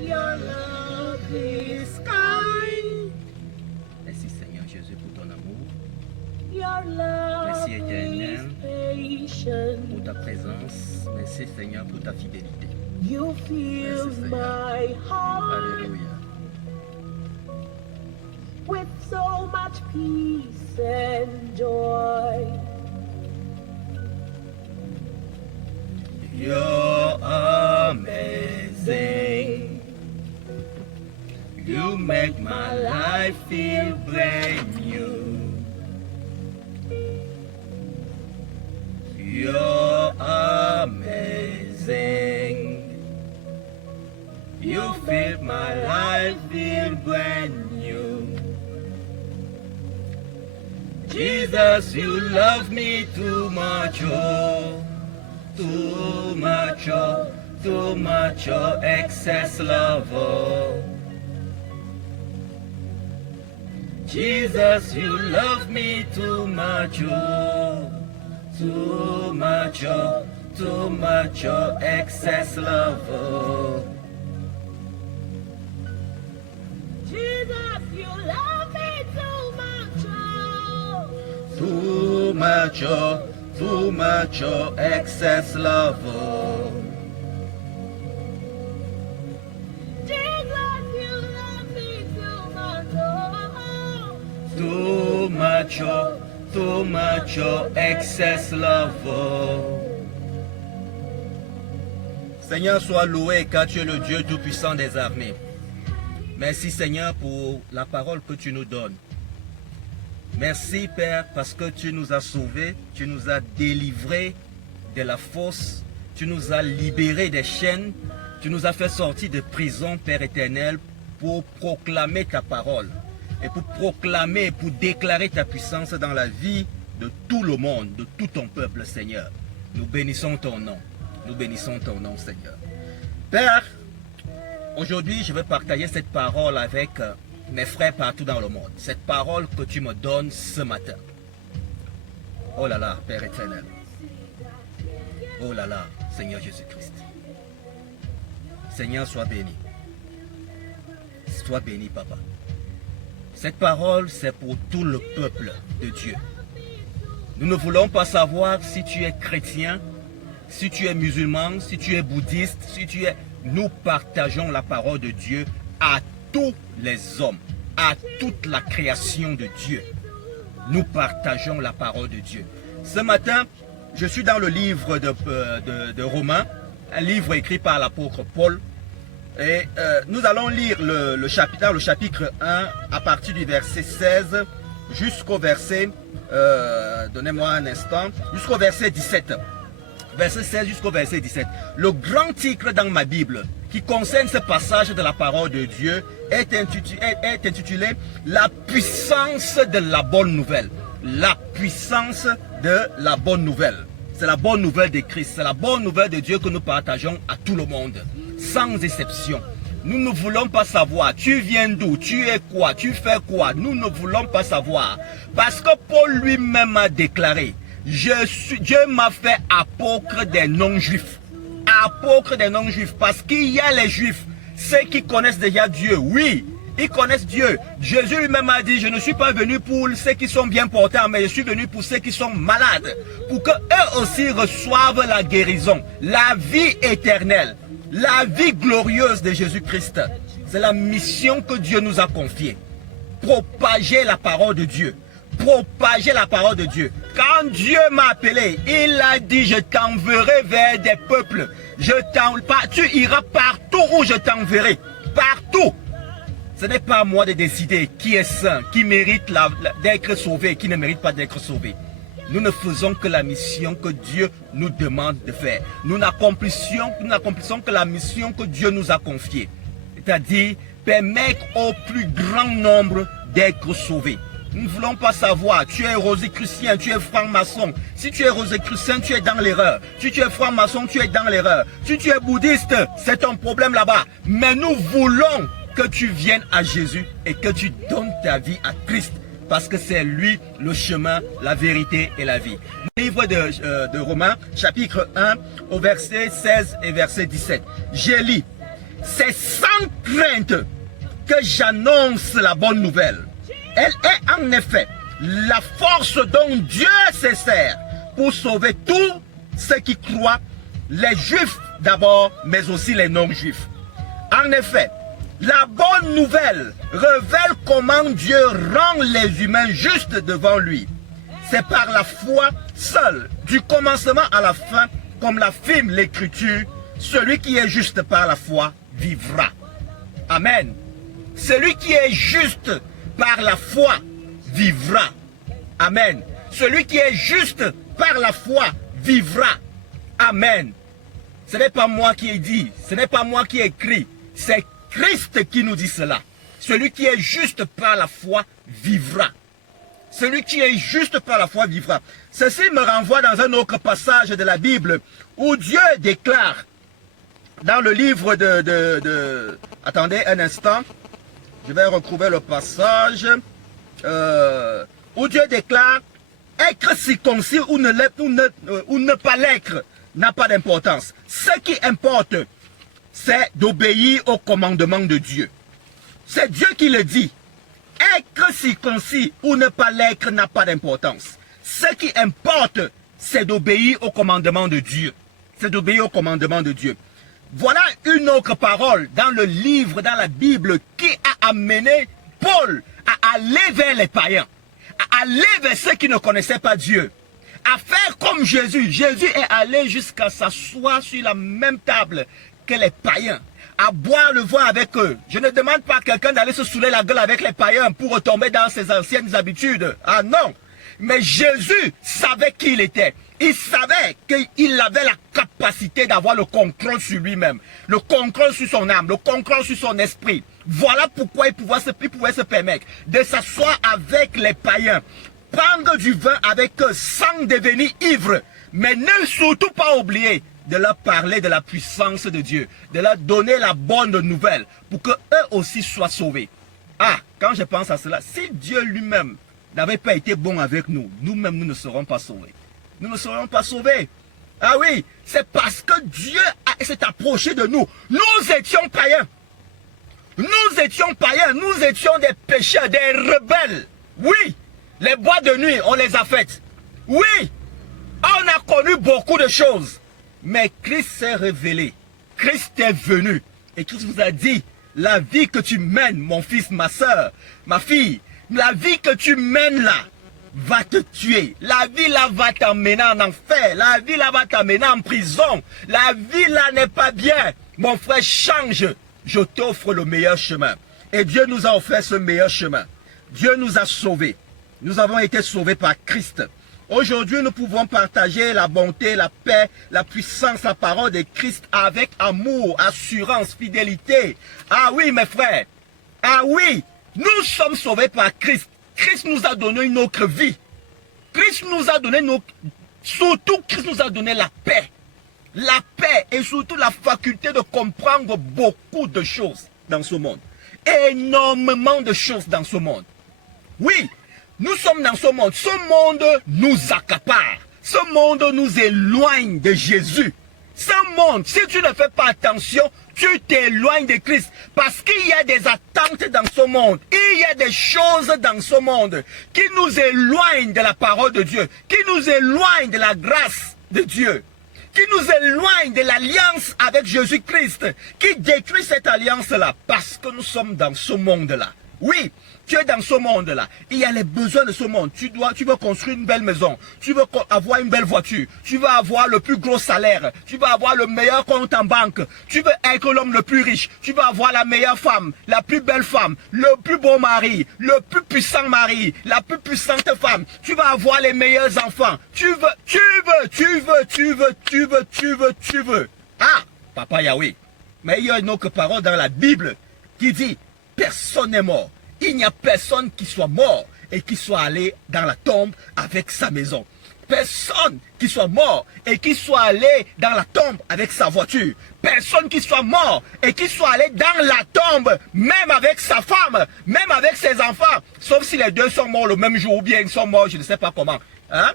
Your love is kind. Merci Seigneur Jésus pour ton amour, Your love Merci, is Éternel, pour patient. ta présence. Merci Seigneur pour ta fidélité. You fill Merci, Seigneur. my heart Alléluia. with so much peace and joy. You're amazing. You make my life feel brand new. You're amazing. You feel my life feel brand new. Jesus, you love me too much, oh. Too much, oh, excess love, oh. Jesus, you love me too much, oh. Too much, oh, excess love, oh. Jesus, you love me too much. Too much, oh, excess love, oh. Jesus, you love me too much. Too much, oh, excess love, oh. Seigneur, sois loué car tu es le Dieu tout-puissant des armées. Merci Seigneur pour la parole que tu nous donnes. Merci Père parce que tu nous as sauvés, tu nous as délivrés de la fosse, tu nous as libérés des chaînes, tu nous as fait sortir de prison, Père éternel, pour proclamer ta parole et pour proclamer, pour déclarer ta puissance dans la vie de tout le monde, de tout ton peuple, Seigneur. Nous bénissons ton nom, Seigneur. Père, aujourd'hui, je vais partager cette parole avec mes frères partout dans le monde. Cette parole que tu me donnes ce matin. Oh là là, Père éternel. Oh là là, Seigneur Jésus-Christ. Seigneur, sois béni. Sois béni, Papa. Cette parole, c'est pour tout le peuple de Dieu. Nous ne voulons pas savoir si tu es chrétien, si tu es musulman, si tu es bouddhiste, si tu es... Nous partageons la parole de Dieu à tous les hommes, à toute la création de Dieu. Nous partageons la parole de Dieu. Ce matin, je suis dans le livre de Romains, un livre écrit par l'apôtre Paul. Et nous allons lire le chapitre 1 à partir du verset 16 jusqu'au verset, donnez-moi un instant, jusqu'au verset 17. Verset 16 jusqu'au verset 17. Le grand titre dans ma Bible qui concerne ce passage de la parole de Dieu est intitulé « La puissance de la bonne nouvelle ». La puissance de la bonne nouvelle. C'est la bonne nouvelle de Christ. C'est la bonne nouvelle de Dieu que nous partageons à tout le monde, sans exception. Nous ne voulons pas savoir, tu viens d'où, tu es quoi, tu fais quoi. Nous ne voulons pas savoir. Parce que Paul lui-même a déclaré, Dieu m'a fait apôtre des non-juifs. Apôtre des non-juifs. Parce qu'il y a les juifs, ceux qui connaissent déjà Dieu. Oui, ils connaissent Dieu. Jésus lui-même a dit, je ne suis pas venu pour ceux qui sont bien portants, mais je suis venu pour ceux qui sont malades. Pour qu'eux aussi reçoivent la guérison, la vie éternelle, la vie glorieuse de Jésus-Christ. C'est la mission que Dieu nous a confiée. Propager la parole de Dieu. Propager la parole de Dieu. Quand Dieu m'a appelé, il a dit, je t'enverrai vers des peuples. Tu iras partout où je t'enverrai. Partout. Ce n'est pas à moi de décider qui est saint, qui mérite d'être sauvé, qui ne mérite pas d'être sauvé. Nous ne faisons que la mission que Dieu nous demande de faire. Nous n'accomplissons que la mission que Dieu nous a confiée. C'est-à-dire, permettre au plus grand nombre d'être sauvés. Nous ne voulons pas savoir, tu es rosicrucien, tu es franc-maçon. Si tu es rosicrucien, tu es dans l'erreur. Si tu es franc-maçon, tu es dans l'erreur. Si tu es bouddhiste, c'est ton problème là-bas. Mais nous voulons que tu viennes à Jésus et que tu donnes ta vie à Christ. Parce que c'est lui le chemin, la vérité et la vie. Livre de Romains, chapitre 1, au verset 16 et verset 17. J'ai lu. c'est sans crainte que j'annonce la bonne nouvelle. Elle est en effet la force dont Dieu se sert pour sauver tous ceux qui croient, les juifs d'abord, mais aussi les non-juifs. En effet, la bonne nouvelle révèle comment Dieu rend les humains justes devant lui. C'est par la foi seule, du commencement à la fin, comme l'affirme l'Écriture, celui qui est juste par la foi vivra. Amen. Celui qui est juste par la foi vivra. Amen. Celui qui est juste par la foi vivra. Amen. Ce n'est pas moi qui ai dit, ce n'est pas moi qui ai écrit, c'est Christ qui nous dit cela. Celui qui est juste par la foi vivra. Celui qui est juste par la foi vivra. Ceci me renvoie dans un autre passage de la Bible où Dieu déclare dans le livre attendez un instant, je vais retrouver le passage où Dieu déclare être circoncis ou ne pas l'être n'a pas d'importance. Ce qui importe, c'est d'obéir au commandement de Dieu. C'est Dieu qui le dit. Être circoncis ou ne pas l'être n'a pas d'importance. Ce qui importe, c'est d'obéir au commandement de Dieu. C'est d'obéir au commandement de Dieu. Voilà une autre parole dans le livre, dans la Bible, qui a amené Paul à aller vers les païens, à aller vers ceux qui ne connaissaient pas Dieu, à faire comme Jésus. Jésus est allé jusqu'à s'asseoir sur la même table que les païens, à boire le vin avec eux. Je ne demande pas à quelqu'un d'aller se saouler la gueule avec les païens pour retomber dans ses anciennes habitudes. Ah non! Mais Jésus savait qui il était. Il savait qu'il avait la capacité d'avoir le contrôle sur lui-même, le contrôle sur son âme, le contrôle sur son esprit. Voilà pourquoi il pouvait se permettre de s'asseoir avec les païens, prendre du vin avec eux sans devenir ivre, mais ne surtout pas oublier de leur parler de la puissance de Dieu, de leur donner la bonne nouvelle pour qu'eux aussi soient sauvés. Ah, quand je pense à cela, si Dieu lui-même n'avait pas été bon avec nous, nous-mêmes nous ne serons pas sauvés. Nous ne serons pas sauvés. Ah oui, c'est parce que Dieu s'est approché de nous. Nous étions païens. Nous étions païens, nous étions des pécheurs, des rebelles. Oui, les boîtes de nuit, on les a faites. Oui, on a connu beaucoup de choses. Mais Christ s'est révélé. Christ est venu. Et Christ vous a dit, la vie que tu mènes, mon fils, ma soeur, ma fille, la vie que tu mènes là, va te tuer. La vie là va t'amener en enfer. La vie là va t'amener en prison. La vie là n'est pas bien. Mon frère, change. Je t'offre le meilleur chemin. Et Dieu nous a offert ce meilleur chemin. Dieu nous a sauvés. Nous avons été sauvés par Christ. Aujourd'hui, nous pouvons partager la bonté, la paix, la puissance, la parole de Christ avec amour, assurance, fidélité. Ah oui, mes frères. Ah oui, nous sommes sauvés par Christ. Christ nous a donné une autre vie. Christ nous a donné surtout Christ nous a donné la paix. La paix et surtout la faculté de comprendre beaucoup de choses dans ce monde. Énormément de choses dans ce monde. Oui, nous sommes dans ce monde. Ce monde nous accapare. Ce monde nous éloigne de Jésus. Ce monde, si tu ne fais pas attention, tu t'éloignes de Christ. Parce qu'il y a des attentes dans ce monde. Il y a des choses dans ce monde qui nous éloignent de la parole de Dieu. Qui nous éloignent de la grâce de Dieu. Qui nous éloignent de l'alliance avec Jésus-Christ. Qui détruit cette alliance-là. Parce que nous sommes dans ce monde-là. Oui, tu es dans ce monde-là. Il y a les besoins de ce monde. Tu veux construire une belle maison. Tu veux avoir une belle voiture. Tu veux avoir le plus gros salaire. Tu veux avoir le meilleur compte en banque. Tu veux être l'homme le plus riche. Tu veux avoir la meilleure femme, la plus belle femme, le plus beau mari, le plus puissant mari, la plus puissante femme. Tu veux avoir les meilleurs enfants. Tu veux. Ah, Papa Yahweh. Mais il y a une autre parole dans la Bible qui dit: personne n'est mort. Il n'y a personne qui soit mort et qui soit allé dans la tombe avec sa maison. Personne qui soit mort et qui soit allé dans la tombe avec sa voiture. Personne qui soit mort et qui soit allé dans la tombe, même avec sa femme, même avec ses enfants. Sauf si les deux sont morts le même jour ou bien ils sont morts, je ne sais pas comment. Hein?